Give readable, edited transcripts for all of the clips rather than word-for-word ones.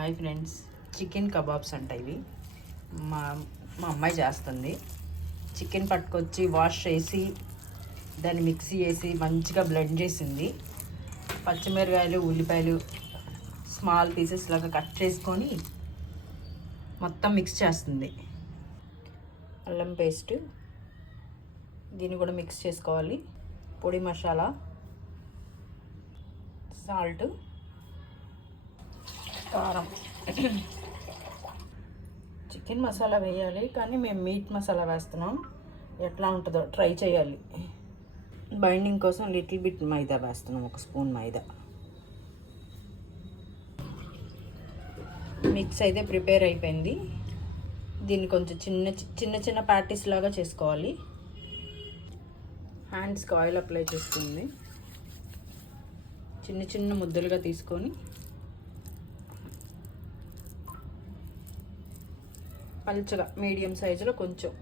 Hi friends, chicken kebabs అంట ఇవి. మా మా అమ్మాయి చేస్తుంది. చికెన్ పట్టుకొచ్చి వాష్ చేసి దాన్ని మిక్సీ చేసి మంచిగా బ్లెండ్ చేసింది. పచ్చిమిరకాయలు, ఉల్లిపాయలు స్మాల్ పీసెస్ లాగా కట్ చేసుకొని మొత్తం మిక్స్ చేస్తుంది. అల్లం పేస్ట్ దీన్ని కూడా మిక్స్ చేసుకోవాలి. పొడి మసాలా, సాల్ట్, కారం. చికెన్ మసాలా వేయాలి, కానీ మేము మీట్ మసాలా వేస్తున్నాం. ఎట్లా ఉంటుందో ట్రై చేయాలి. బైండింగ్ కోసం లిటిల్ బిట్ మైదా వేస్తున్నాం, 1 స్పూన్ మైదా. మిక్స్ అయితే ప్రిపేర్ అయిపోయింది. దీన్ని కొంచెం చిన్న చిన్న ప్యాటీస్ లాగా చేసుకోవాలి. హ్యాండ్స్కి ఆయిల్ అప్లై చేసుకుంది. చిన్న చిన్న ముద్దలుగా తీసుకొని పల్చగా మీడియం సైజులో కొంచెం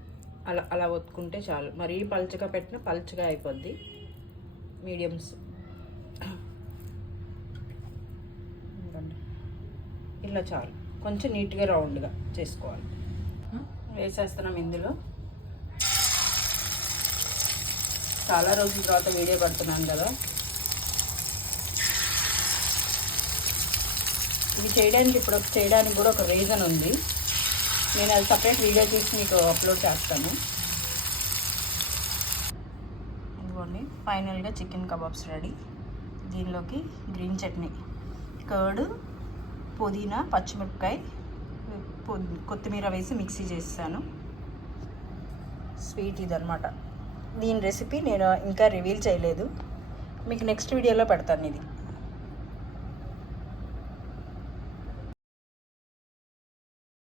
అలా అలా ఒత్తుకుంటే చాలు. మరీ పల్చగా పెట్టినా పల్చగా అయిపోద్ది. మీడియంస్ ఇలా చాలు. కొంచెం నీట్గా రౌండ్గా చేసుకోవాలి. వేసేస్తున్నాం ఇందులో. చాలా రోజుల తర్వాత వీడియో పడుతున్నాను కదా. ఇది చేయడానికి కూడా ఒక రీజన్ ఉంది. నేను అది సపరేట్ వీడియో తీసి మీకు అప్లోడ్ చేస్తాను. ఇదిగోండి, ఫైనల్గా చికెన్ కబాబ్స్ రెడీ. దీనిలోకి గ్రీన్ చట్నీ, కర్డ్, పుదీనా, పచ్చిమిరపకాయ, కొత్తిమీర వేసి మిక్సీ చేస్తాను. స్వీట్ ఇదనమాట. దీని రెసిపీ నేను ఇంకా రివీల్ చేయలేదు. మీకు నెక్స్ట్ వీడియోలో పెడతాను ఇది.